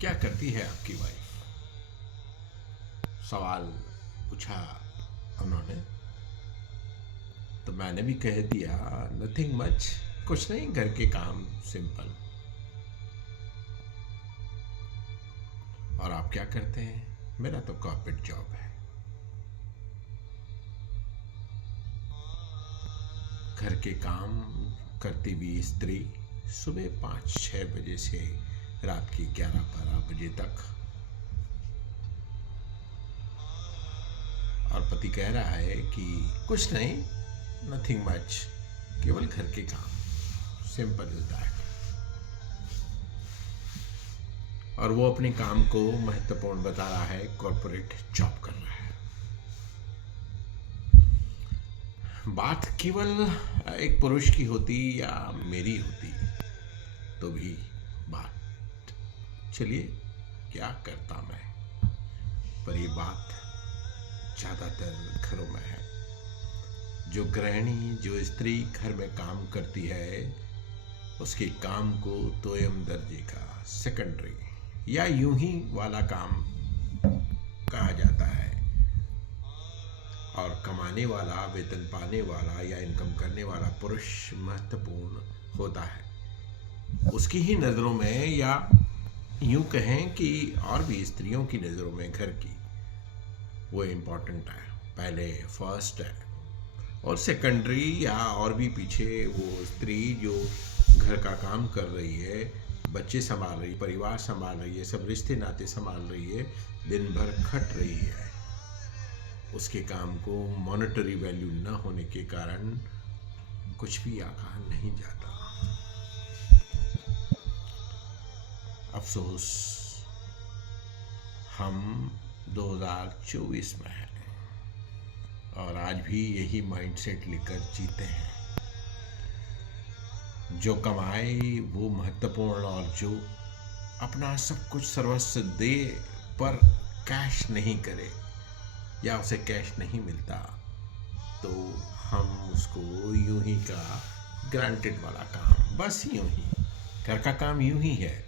क्या करती है आपकी वाइफ? सवाल पूछा उन्होंने। तो मैंने भी कह दिया, नथिंग मच, कुछ नहीं, घर के काम, सिंपल। और आप क्या करते हैं? मेरा तो कॉर्पोरेट जॉब है। घर के काम करती हुई स्त्री सुबह 5-6 बजे से रात की 11-12 बजे तक, और पति कह रहा है कि कुछ नहीं, नथिंग मच, केवल घर के काम, सिंपल इज दैट। और वो अपने काम को महत्वपूर्ण बता रहा है, कॉर्पोरेट जॉब कर रहा है। बात केवल एक पुरुष की होती या मेरी होती तो भी बात, चलिए क्या करता मैं, पर ये बात ज़्यादातर घरों में है। जो गृहिणी, जो स्त्री घर में काम करती है, उसके काम को तोयम दर्जे का, सेकेंडरी या यूं ही वाला काम कहा जाता है। और कमाने वाला, वेतन पाने वाला या इनकम करने वाला पुरुष महत्वपूर्ण होता है उसकी ही नज़रों में, या यूं कहें कि और भी स्त्रियों की नज़रों में घर की, वो इम्पोर्टेंट है, पहले फर्स्ट है। और सेकेंडरी या और भी पीछे वो स्त्री जो घर का काम कर रही है, बच्चे संभाल रही, परिवार संभाल रही है, सब रिश्ते नाते संभाल रही है, दिन भर खट रही है, उसके काम को मॉनेटरी वैल्यू न होने के कारण कुछ भी आका नहीं जाता। अफसोस, हम 2024 में हैं और आज भी यही माइंडसेट लेकर जीते हैं। जो कमाए वो महत्वपूर्ण, और जो अपना सब कुछ सर्वस्व दे पर कैश नहीं करे या उसे कैश नहीं मिलता, तो हम उसको यूं ही का ग्रांटेड वाला काम, बस यूं ही, घर का काम यूं ही है।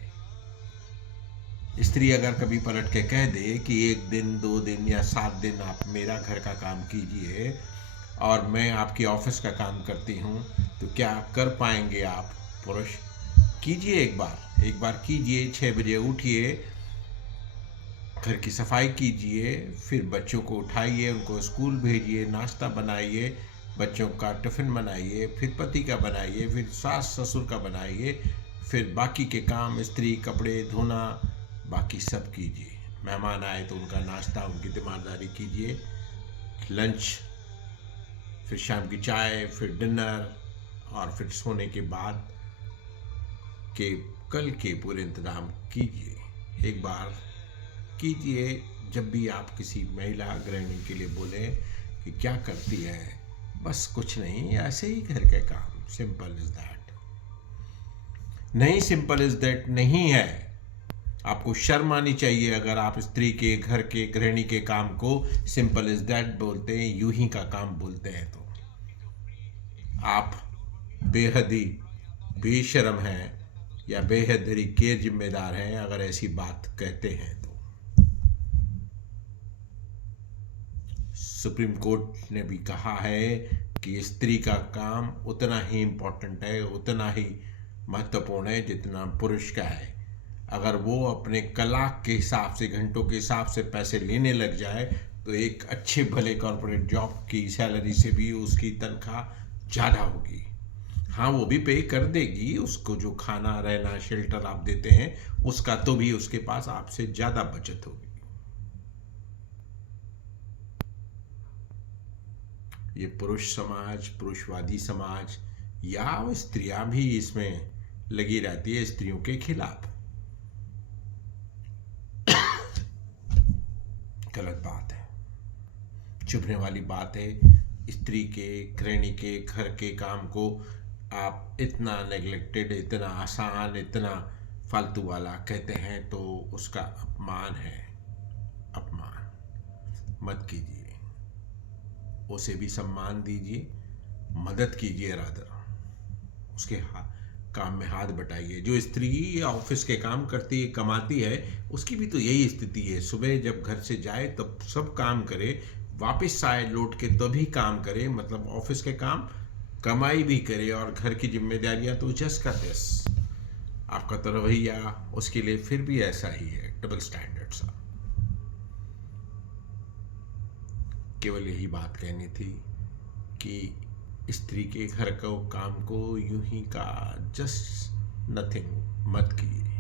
स्त्री अगर कभी पलट के कह दे कि 1 दिन 2 दिन या 7 दिन आप मेरा घर का काम कीजिए और मैं आपकी ऑफिस का काम करती हूँ, तो क्या कर पाएंगे आप पुरुष? कीजिए, एक बार कीजिए। 6 बजे उठिए, घर की सफाई कीजिए, फिर बच्चों को उठाइए, उनको स्कूल भेजिए, नाश्ता बनाइए, बच्चों का टिफ़िन बनाइए, फिर पति का बनाइए, फिर सास ससुर का बनाइए, फिर बाकी के काम, स्त्री, कपड़े धोना, बाकी सब कीजिए। मेहमान आए तो उनका नाश्ता, उनकी तीमारदारी कीजिए, लंच, फिर शाम की चाय, फिर डिनर, और फिर सोने के बाद के कल के पूरे इंतज़ाम कीजिए। एक बार कीजिए। जब भी आप किसी महिला गृहिणी के लिए बोलें कि क्या करती है, बस कुछ नहीं, ऐसे ही घर के काम, सिंपल इज दैट। नहीं, सिंपल इज दैट नहीं है। आपको शर्म आनी चाहिए अगर आप स्त्री के, घर के, गृहिणी के काम को सिंपल इज दैट बोलते हैं, यूं ही का काम बोलते हैं। तो आप बेहद ही बेशर्म हैं या बेहद ही गैर जिम्मेदार हैं अगर ऐसी बात कहते हैं। तो सुप्रीम कोर्ट ने भी कहा है कि स्त्री का काम उतना ही इम्पोर्टेंट है, उतना ही महत्वपूर्ण है जितना पुरुष का है। अगर वो अपने कलाक के हिसाब से, घंटों के हिसाब से पैसे लेने लग जाए, तो एक अच्छे भले कॉर्पोरेट जॉब की सैलरी से भी उसकी तनख्वाह ज़्यादा होगी। हाँ, वो भी पे कर देगी, उसको जो खाना, रहना, शेल्टर आप देते हैं उसका, तो भी उसके पास आपसे ज़्यादा बचत होगी। ये पुरुष समाज, पुरुषवादी समाज, या स्त्रियां भी इसमें लगी रहती है स्त्रियों के खिलाफ। गलत बात है, चुभने वाली बात है। स्त्री के, गृहिणी के घर के काम को आप इतना नेग्लेक्टेड, इतना आसान, इतना फालतू वाला कहते हैं, तो उसका अपमान है। अपमान मत कीजिए, उसे भी सम्मान दीजिए, मदद कीजिए, रादर उसके काम में हाथ बटाइए। जो स्त्री ऑफिस के काम करती है, कमाती है, उसकी भी तो यही स्थिति है। सुबह जब घर से जाए तब सब काम करे, वापस आए लौट के तभी काम करे, मतलब ऑफिस के काम, कमाई भी करे और घर की जिम्मेदारियां तो जस का तस। आपका तो रवैया उसके लिए फिर भी ऐसा ही है, डबल स्टैंडर्ड सा। केवल यही बात कहनी थी कि स्त्री के घर को काम को यूं ही का जस्ट नथिंग मत कीजिए,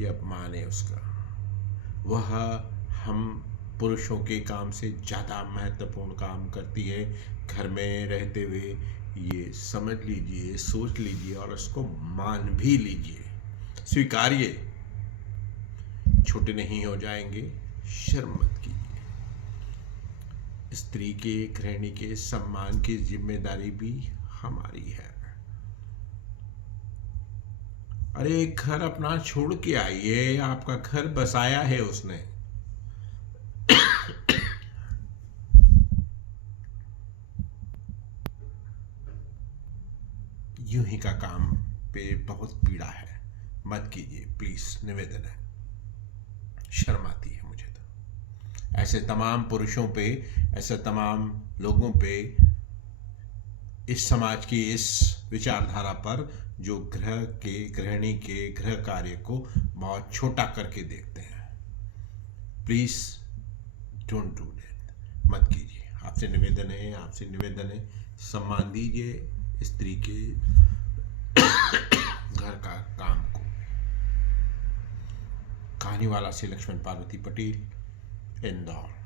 ये अपमान है उसका। वह हम पुरुषों के काम से ज़्यादा महत्वपूर्ण काम करती है घर में रहते हुए। ये समझ लीजिए, सोच लीजिए और उसको मान भी लीजिए, स्वीकारिए। छोटे नहीं हो जाएंगे, शर्म मत कीजिए। स्त्री के, गृहिणी के सम्मान की जिम्मेदारी भी हमारी है। अरे एक घर अपना छोड़ के आइए, आपका घर बसाया है उसने। यूं ही का काम पे बहुत पीड़ा है, मत कीजिए प्लीज, निवेदन है। शर्म आती है मुझे तो ऐसे तमाम पुरुषों पे, ऐसे तमाम लोगों पे, इस समाज की इस विचारधारा पर जो गृह के, गृहिणी के गृह कार्य को बहुत छोटा करके देखते हैं। प्लीज डोंट डू दैट, मत कीजिए। आपसे निवेदन है, आपसे निवेदन है, सम्मान दीजिए स्त्री के घर का काम को। कहानी वाला से लक्ष्मण पार्वती पटेल, इंदौर।